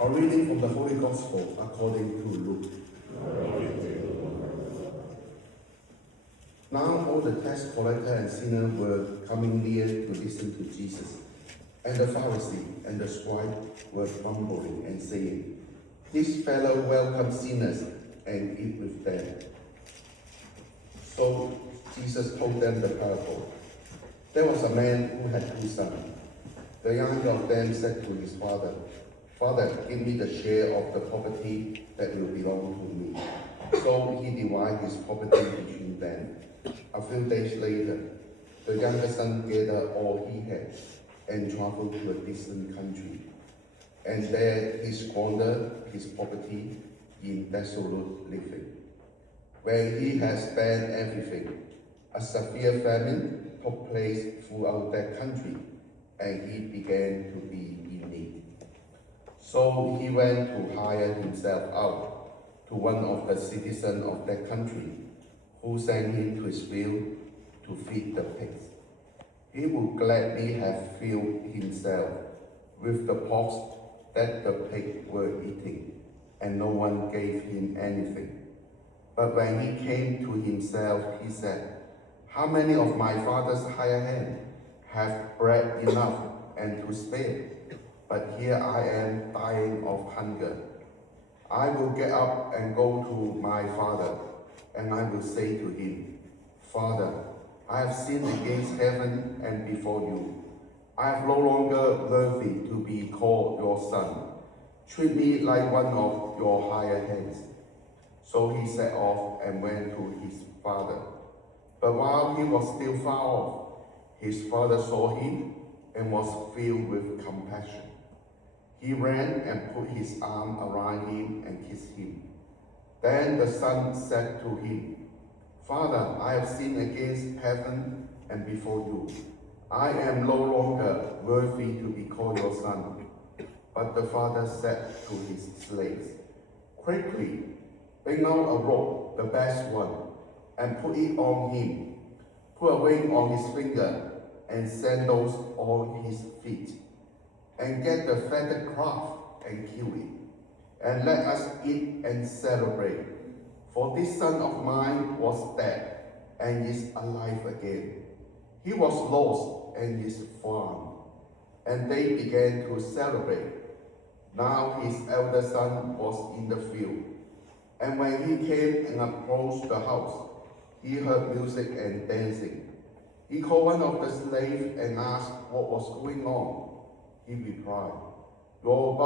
A reading from the Holy Gospel according to Luke. Now all the tax collectors and sinners were coming near to listen to Jesus. And the Pharisee and the scribe were grumbling and saying, "This fellow welcomes sinners and eats with them." So Jesus told them the parable. There was a man who had 2 sons. The younger of them said to his father, "Father, give me the share of the property that will belong to me." So he divided his property between them. A few days later, the younger son gathered all he had and traveled to a distant country. And there he squandered his property in desolate living. When he had spent everything, a severe famine took place throughout that country, and he began to be in need. So he went to hire himself out to one of the citizens of that country, who sent him to his field to feed the pigs. He would gladly have filled himself with the pods that the pigs were eating, and no one gave him anything. But when he came to himself, he said, "How many of my father's hired hands have bread enough and to spare? But here I am dying of hunger. I will get up and go to my father, and I will say to him, 'Father, I have sinned against heaven and before you. I am no longer worthy to be called your son. Treat me like one of your hired hands.' So he set off and went to his father. But while he was still far off, his father saw him and was filled with compassion. He ran and put his arm around him and kissed him. Then the son said to him, 'Father, I have sinned against heaven and before you. I am no longer worthy to be called your son.' But the father said to his slaves, 'Quickly, bring out a robe, the best one, and put it on him. Put a ring on his finger and sandals on his feet. And get the fatted calf and kill it. And let us eat and celebrate. For this son of mine was dead and is alive again. He was lost and is found.' And they began to celebrate. Now his elder son was in the field. And when he came and approached the house, he heard music and dancing. He called one of the slaves and asked what was going on. He replied, 'Your